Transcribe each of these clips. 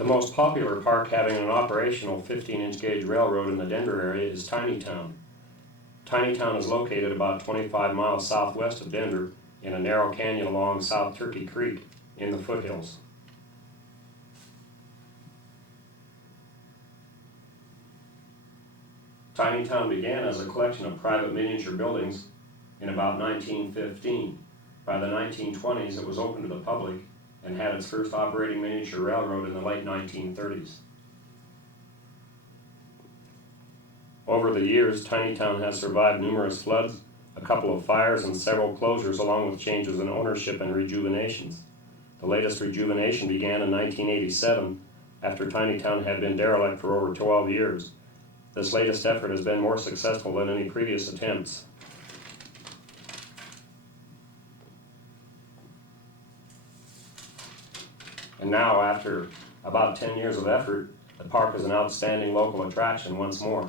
The most popular park having an operational 15-inch gauge railroad in the Denver area is Tinytown. Tinytown is located about 25 miles southwest of Denver in a narrow canyon along South Turkey Creek in the foothills. Tinytown began as a collection of private miniature buildings in about 1915. By the 1920s, it was open to the public and had its first operating miniature railroad in the late 1930s. Over the years, Tinytown has survived numerous floods, a couple of fires, and several closures, along with changes in ownership and rejuvenations. The latest rejuvenation began in 1987, after Tinytown had been derelict for over 12 years. This latest effort has been more successful than any previous attempts. And now, after about 10 years of effort, the park is an outstanding local attraction once more.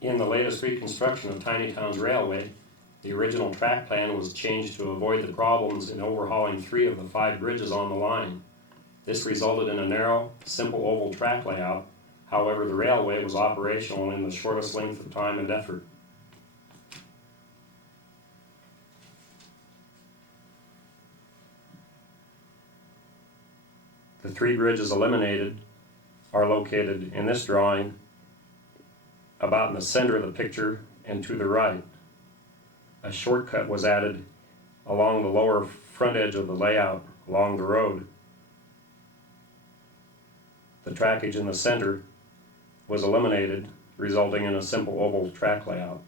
In the latest reconstruction of Tinytown's railway, the original track plan was changed to avoid the problems in overhauling 3 of the 5 bridges on the line. This resulted in a narrow, simple oval track layout. However, the railway was operational in the shortest length of time and effort. The 3 bridges eliminated are located in this drawing about in the center of the picture and to the right. A shortcut was added along the lower front edge of the layout along the road. The trackage in the center was eliminated, resulting in a simple oval track layout.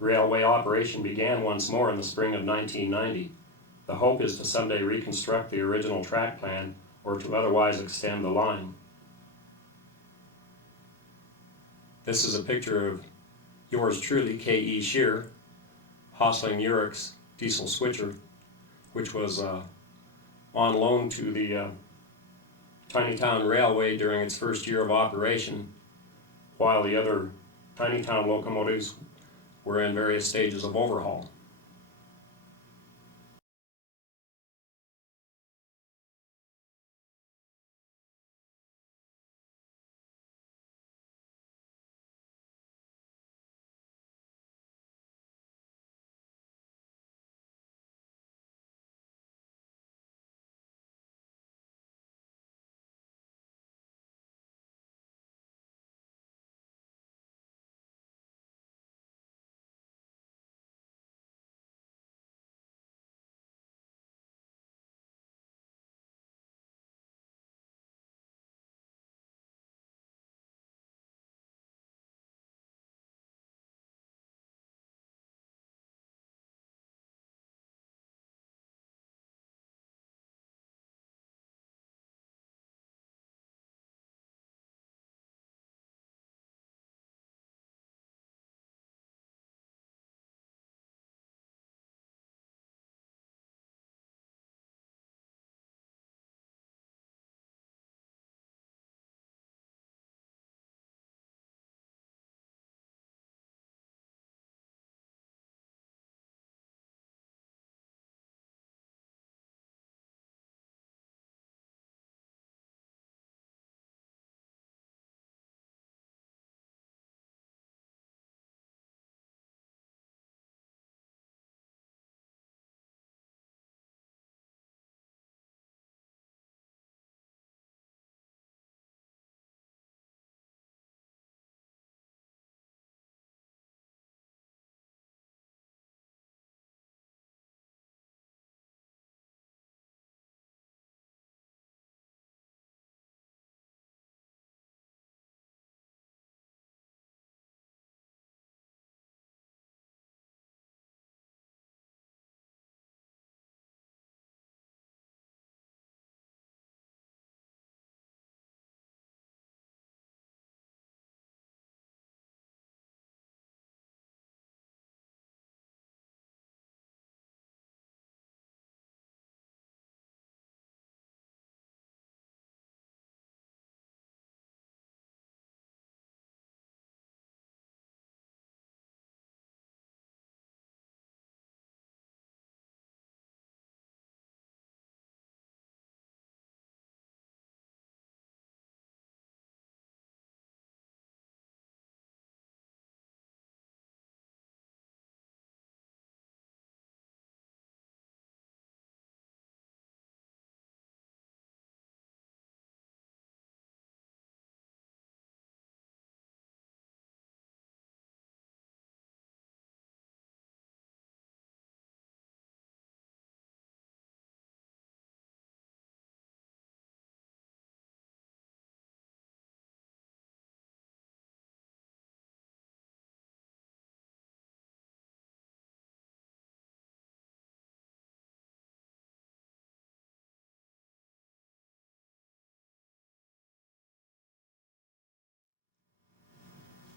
Railway operation began once more in the spring of 1990. The hope is to someday reconstruct the original track plan or to otherwise extend the line. This is a picture of yours truly, K.Scheer, Hostling Urich's diesel switcher, which was on loan to the Tinytown Railway during its first year of operation, while the other Tinytown locomotives were in various stages of overhaul.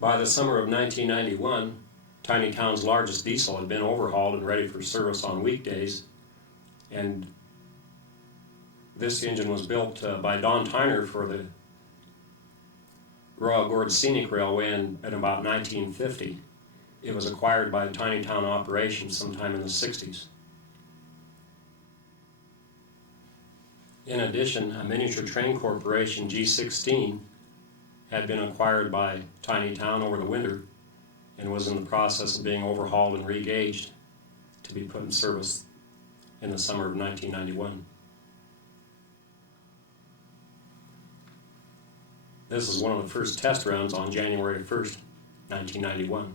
By the summer of 1991, Tiny Town's largest diesel had been overhauled and ready for service on weekdays, and this engine was built by Don Tyner for the Royal Gorge Scenic Railway in about 1950. It was acquired by Tiny Town Operations sometime in the 60s. In addition, a miniature train corporation, G16, had been acquired by Tiny Town over the winter and was in the process of being overhauled and re-gauged to be put in service in the summer of 1991. This is one of the first test runs on January 1st, 1991.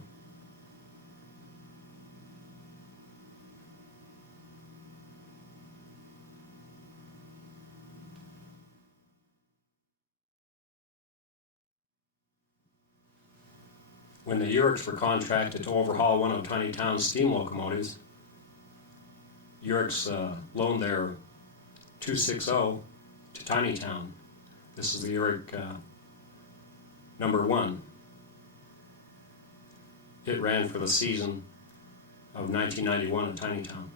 When the Uriks were contracted to overhaul one of Tiny Town's steam locomotives, Uriks loaned their 260 to Tiny Town. This is the Urik number 1. It ran for the season of 1991 at Tiny Town.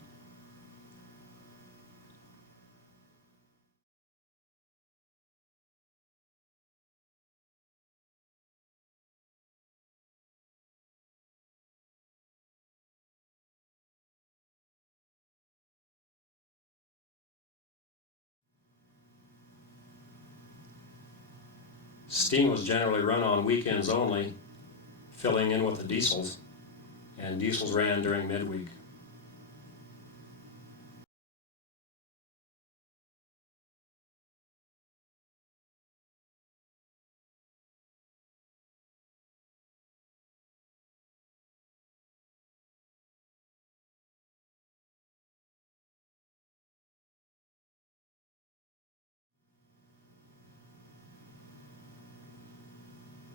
Steam was generally run on weekends only, filling in with the diesels, and diesels ran during midweek.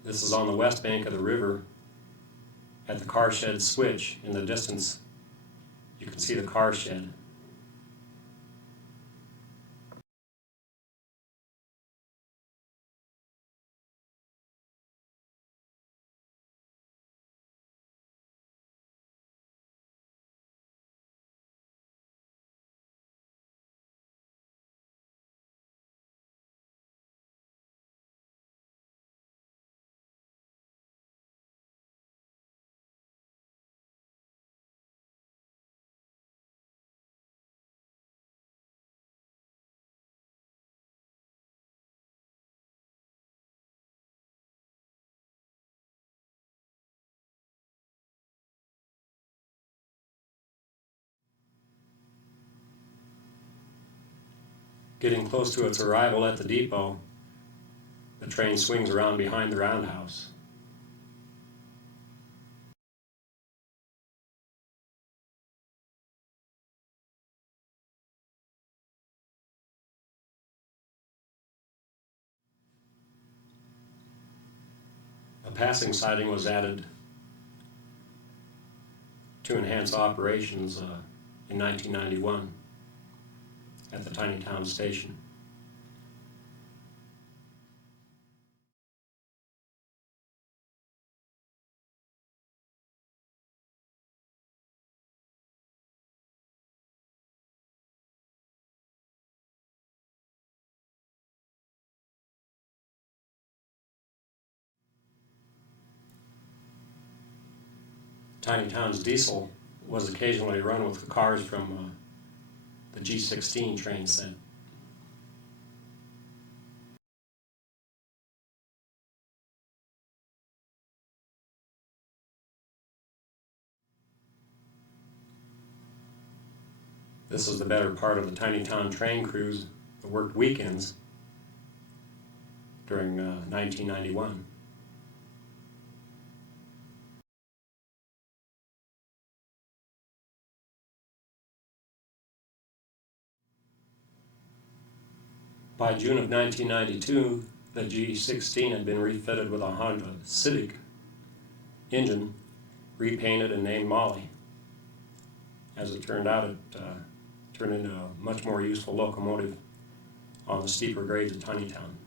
This is on the west bank of the river at the car shed switch. In the distance, you can see the car shed. Getting close to its arrival at the depot, the train swings around behind the roundhouse. A passing siding was added to enhance operations in 1991 at the Tiny Town station. Tiny Town's diesel was occasionally run with the cars from the G16 train set. This is the better part of the Tiny Town train crews that worked weekends during 1991. By June of 1992, the G16 had been refitted with a Honda Civic engine, repainted and named Molly. As it turned out, it turned into a much more useful locomotive on the steeper grades of Tiny Town.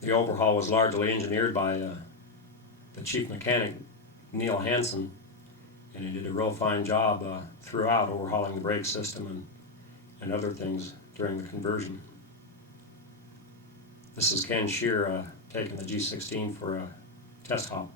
The overhaul was largely engineered by the chief mechanic, Neil Hansen, and he did a real fine job throughout overhauling the brake system and other things during the conversion. This is K.Scheer taking the G16 for a test hop.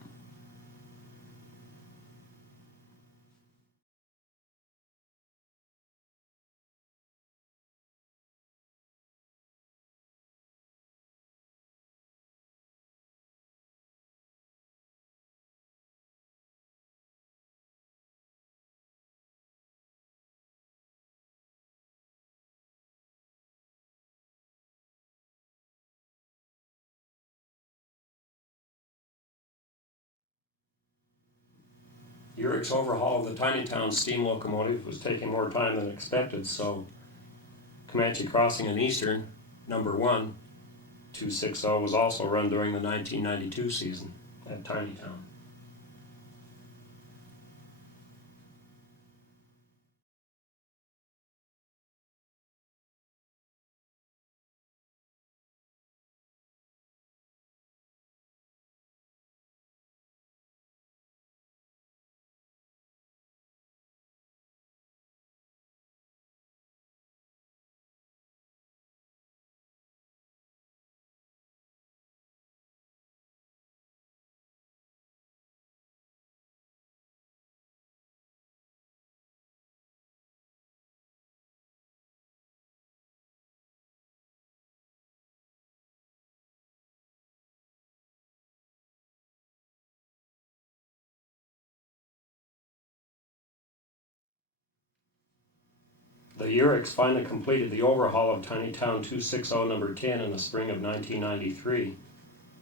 Urich's overhaul of the Tiny Town steam locomotive was taking more time than expected, so Comanche Crossing and Eastern, number 1, 260, was also run during the 1992 season at Tiny Town. The Urichs finally completed the overhaul of Tiny Town 260 number 10 in the spring of 1993.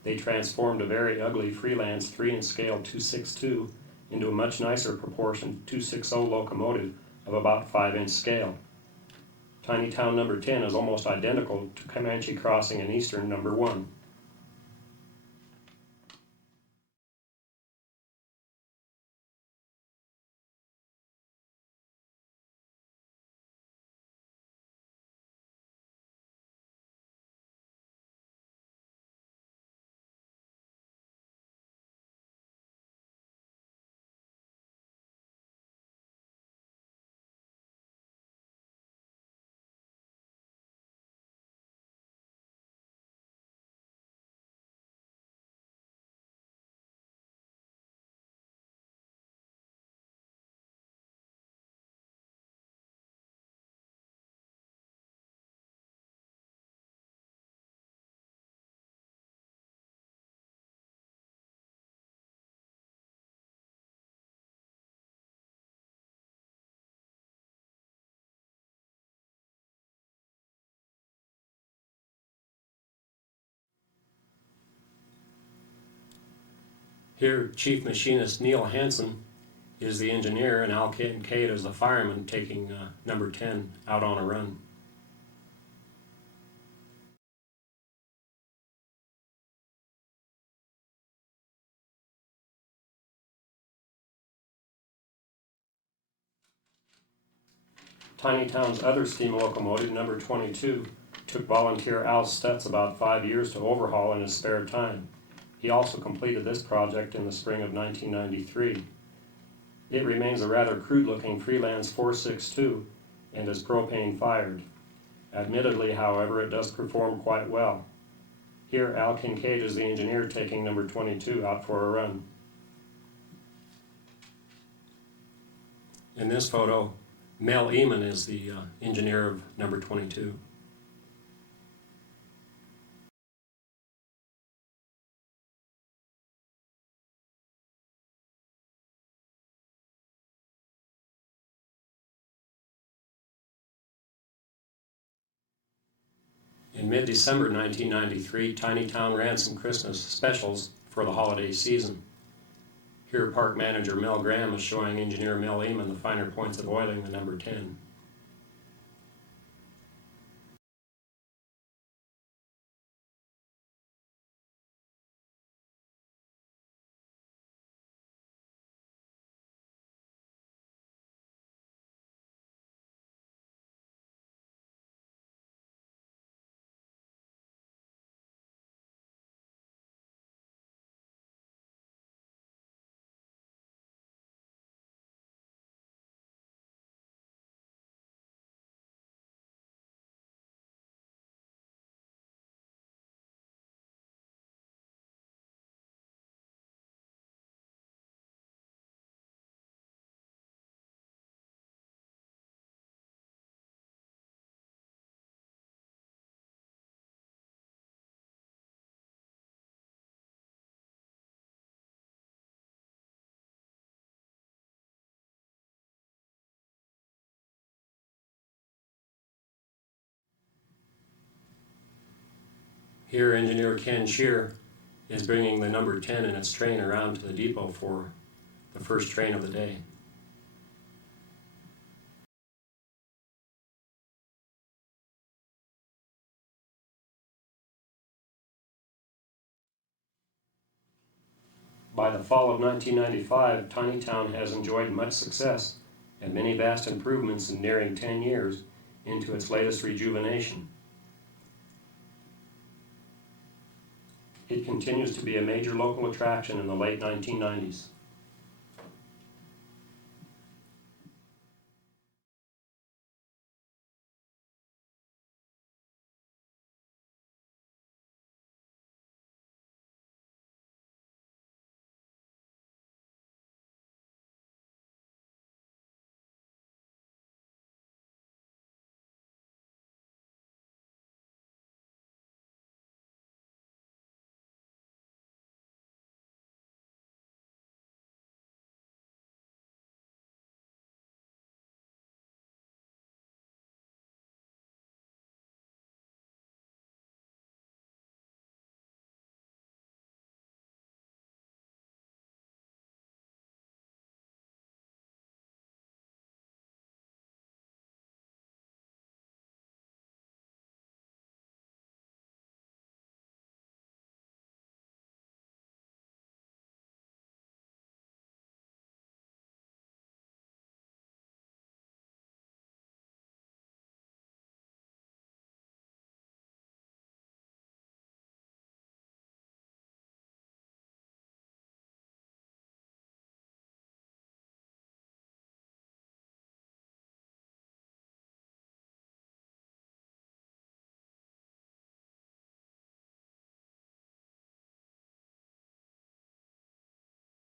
They transformed a very ugly freelance 3-inch scale 262 into a much nicer proportioned 260 locomotive of about 5-inch scale. Tiny Town number 10 is almost identical to Comanche Crossing and Eastern number 1. Here, Chief Machinist Neil Hansen is the engineer, and Al Kincaid is the fireman taking number 10 out on a run. Tiny Town's other steam locomotive, number 22, took volunteer Al Stutz about 5 years to overhaul in his spare time. He also completed this project in the spring of 1993. It remains a rather crude-looking freelance 462 and is propane-fired. Admittedly, however, it does perform quite well. Here, Al Kincaid is the engineer taking number 22 out for a run. In this photo, Mel Eamon is the engineer of number 22. In mid-December 1993, Tiny Town ran some Christmas specials for the holiday season. Here, park manager Mel Graham is showing engineer Mel Eamon the finer points of oiling the number 10. Here, engineer K.Scheer is bringing the number 10 in its train around to the depot for the first train of the day. By the fall of 1995, Tinytown has enjoyed much success and many vast improvements in nearing 10 years into its latest rejuvenation. It continues to be a major local attraction in the late 1990s.